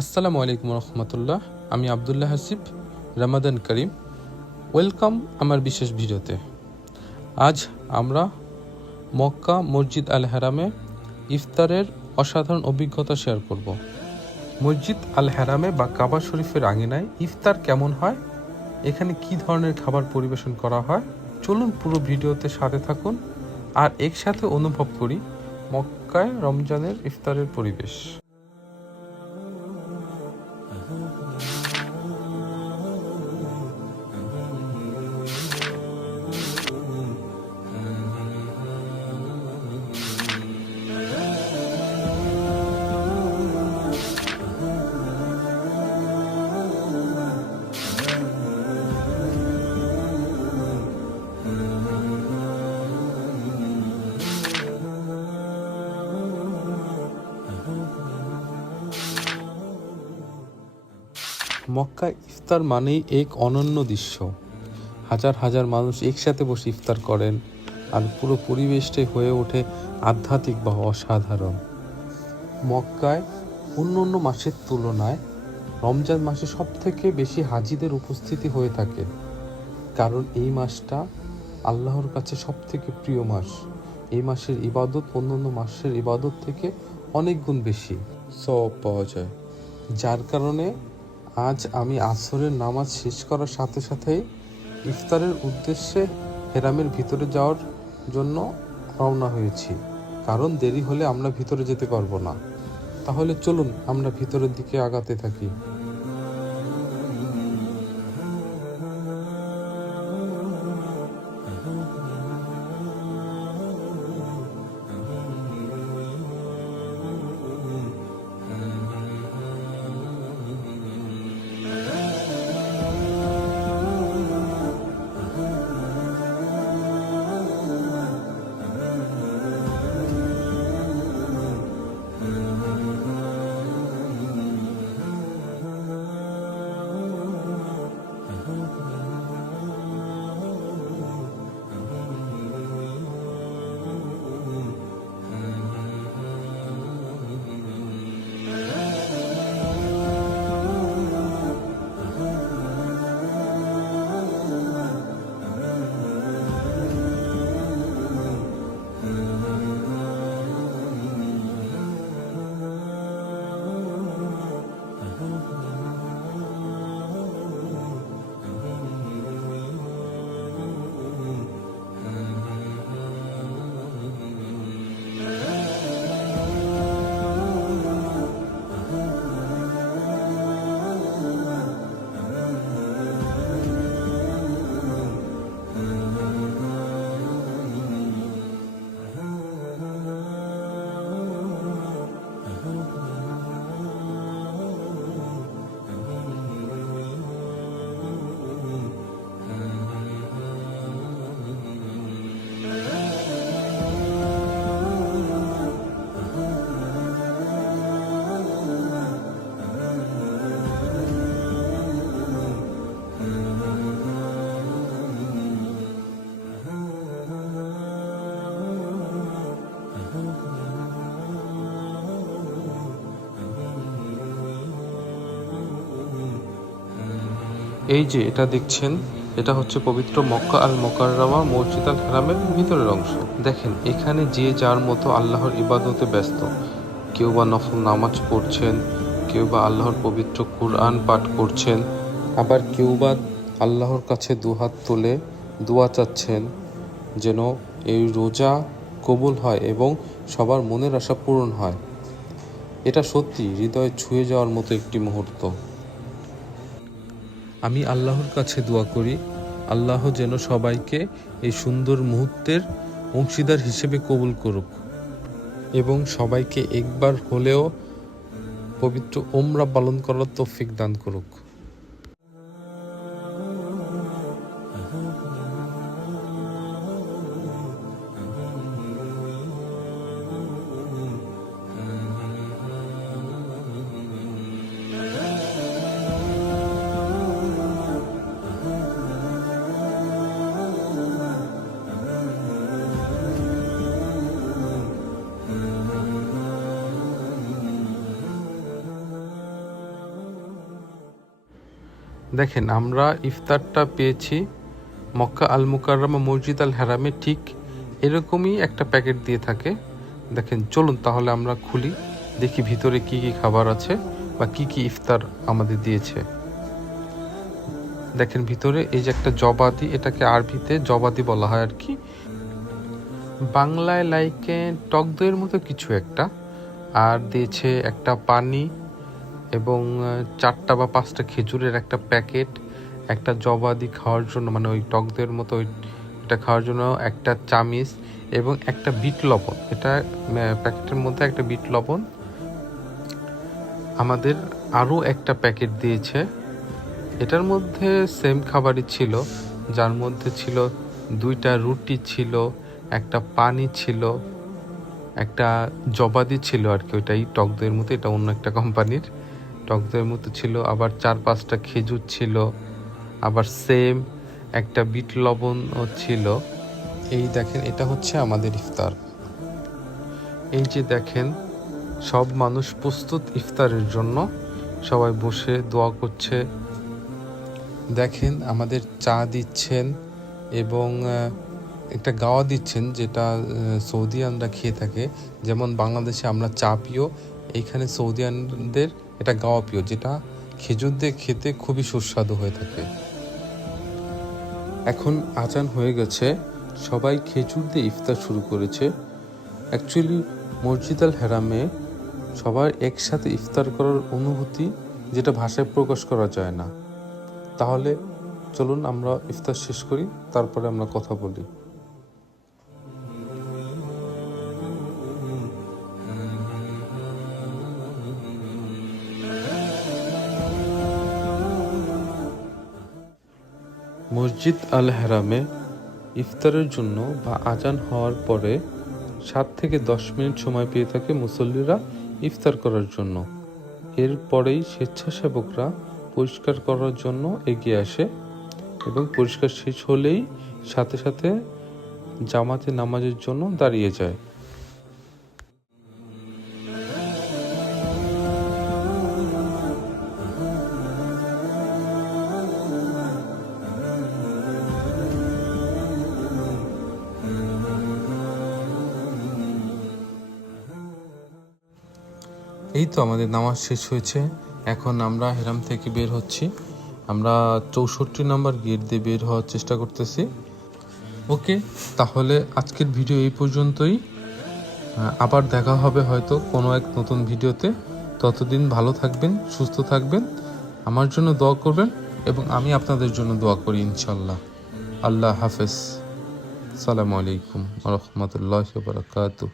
আসসালামু আলাইকুম রহমতুল্লাহ। আমি আবদুল্লাহ হাসিব, রামাদান করিম। ওয়েলকাম আমার বিশেষ ভিডিওতে। আজ আমরা মক্কা মসজিদ আল হারামে ইফতারের অসাধারণ অভিজ্ঞতা শেয়ার করব। মসজিদ আল হারামে বা কাবা শরীফের আঙিনায় ইফতার কেমন হয়? এখানে কি ধরনের খাবার পরিবেশন করা হয়? চলুন পুরো ভিডিওতে সাথে থাকুন। আর একসাথে অনুভব করি মক্কায় রমজানের ইফতারের পরিবেশ। মক্কা ইফতার মানেই এক অনন্য দৃশ্য। হাজার হাজার মানুষ একসাথে বসে ইফতার করেন আর পুরো পরিবেশটাই হয়ে ওঠে আধ্যাত্মিক বা অসাধারণ। মক্কায় অন্য অন্য মাসের তুলনায় রমজান মাসে সব থেকে বেশি হাজিদের উপস্থিতি হয়ে থাকে। কারণ এই মাসটা আল্লাহর কাছে সব থেকে প্রিয় মাস। এই মাসের ইবাদত অন্যান্য মাসের ইবাদত থেকে অনেক গুণ বেশি। সব পাওয়া যায়। যার কারণে আজ আমি আসরের নামাজ শেষ করার সাথে সাথেই ইফতারের উদ্দেশ্যে হেরামের ভিতরে যাওয়ার জন্য রওনা হয়েছি। কারণ দেরি হলে আমরা ভিতরে যেতে পারব না। তাহলে চলুন, আমরা ভিতরের দিকে আগাতে থাকি। এই যে এটা দেখছেন, এটা হচ্ছে পবিত্র মক্কা আল মোকাররমা মসজিদ আল হারামের ভিতরের অংশ। দেখেন, এখানে যে যার মতো আল্লাহর ইবাদতে ব্যস্ত। কেউ বা নফল নামাজ পড়ছেন, কেউ বা আল্লাহর পবিত্র কুরআন পাঠ করছেন, আবার কেউ বা আল্লাহর কাছে দুহাত তুলে দোয়া চাচ্ছেন, যেন এই রোজা কবুল হয় এবং সবার মনের আশা পূরণ হয়। এটা সত্যি, হৃদয়ে ছুঁয়ে যাওয়ার মতো একটি মুহূর্ত। আমি আল্লাহর কাছে দোয়া করি, আল্লাহ যেন সবাইকে এই সুন্দর মুহূর্তের অংশীদার হিসেবে কবুল করুক এবং সবাইকে একবার হলেও পবিত্র ওমরা পালন করার তৌফিক দান করুক। দেখেন, আমরা ইফতারটা পেয়েছি মক্কা আল মুকাররমা মসজিদ আল হারামে ঠিক এরকমই একটা প্যাকেট দিয়ে থাকে। দেখেন, চলুন তাহলে আমরা খুলি, দেখি ভিতরে কি কি খাবার আছে বা কি কি ইফতার আমাদের দিয়েছে। দেখেন, ভিতরে এই যে একটা জবাদি, এটাকে আরবিতে জবাদি বলা হয় আর কি। বাংলায় লাইকে টক দইয়ের মতো কিছু একটা, আর দিয়েছে একটা পানি এবং চারটা বা পাঁচটা খেজুরের একটা প্যাকেট, একটা জবাদি খাওয়ার জন্য মানে ওই টক দইয়ের মতো ওই এটা খাওয়ার জন্য একটা চামিচ এবং একটা বিট লবণ। এটা প্যাকেটের মধ্যে একটা বিট লবণ। আমাদের আরও একটা প্যাকেট দিয়েছে। এটার মধ্যে সেম খাবারই ছিল, যার মধ্যে ছিল দুইটা রুটি ছিল, একটা পানি ছিল, একটা জবাদি ছিল আর কি, ওইটাই টক দইয়ের মতো, এটা অন্য একটা কোম্পানির টক দইয়ের মতো ছিল, আবার চার পাঁচটা খেজুর ছিল, আবার সেম একটা বিট লবণও ছিল। এই দেখেন, এটা হচ্ছে আমাদের ইফতার। এই যে দেখেন, সব মানুষ প্রস্তুত ইফতারের জন্য। সবাই বসে দোয়া করছে। দেখেন, আমাদের চা দিচ্ছেন এবং একটা গাওয়া দিচ্ছেন যেটা সৌদিয়ানরা খেয়ে থাকে। যেমন বাংলাদেশে আমরা চা পিও, এইখানে সৌদিয়ানদের এটা গাওয়া প্রিয়, যেটা খেজুর দিয়ে খেতে খুবই সুস্বাদু হয়ে থাকে। এখন আজান হয়ে গেছে, সবাই খেজুর দিয়ে ইফতার শুরু করেছে। অ্যাকচুয়ালি মসজিদ আল হেরামে সবার একসাথে ইফতার করার অনুভূতি যেটা ভাষায় প্রকাশ করা যায় না। তাহলে চলুন আমরা ইফতার শেষ করি, তারপরে আমরা কথা বলি। মসজিদ আল হেরামে ইফতারের জন্য বা আজান হওয়ার পরে সাত থেকে দশ মিনিট সময় পেয়ে থাকে মুসল্লিরা ইফতার করার জন্য। এরপরেই স্বেচ্ছাসেবকরা পরিষ্কার করার জন্য এগিয়ে আসে এবং পরিষ্কার শেষ হলেই সাথে সাথে জামাতে নামাজের জন্য দাঁড়িয়ে যায়। এই তো আমাদের নামাজ শেষ হয়েছে। এখন আমরা হেরাম থেকে বের হচ্ছি। আমরা চৌষট্টি নাম্বার গেট দিয়ে বের হওয়ার চেষ্টা করতেছি। ওকে, তাহলে আজকের ভিডিও এই পর্যন্তই। আবার দেখা হবে হয়তো কোনো এক নতুন ভিডিওতে। ততদিন ভালো থাকবেন, সুস্থ থাকবেন। আমার জন্য দোয়া করবেন এবং আমি আপনাদের জন্য দোয়া করি ইনশাল্লাহ আল্লাহ হাফেজ। সালামু আলাইকুম রহমতুল্লাহ বারকাতুহ।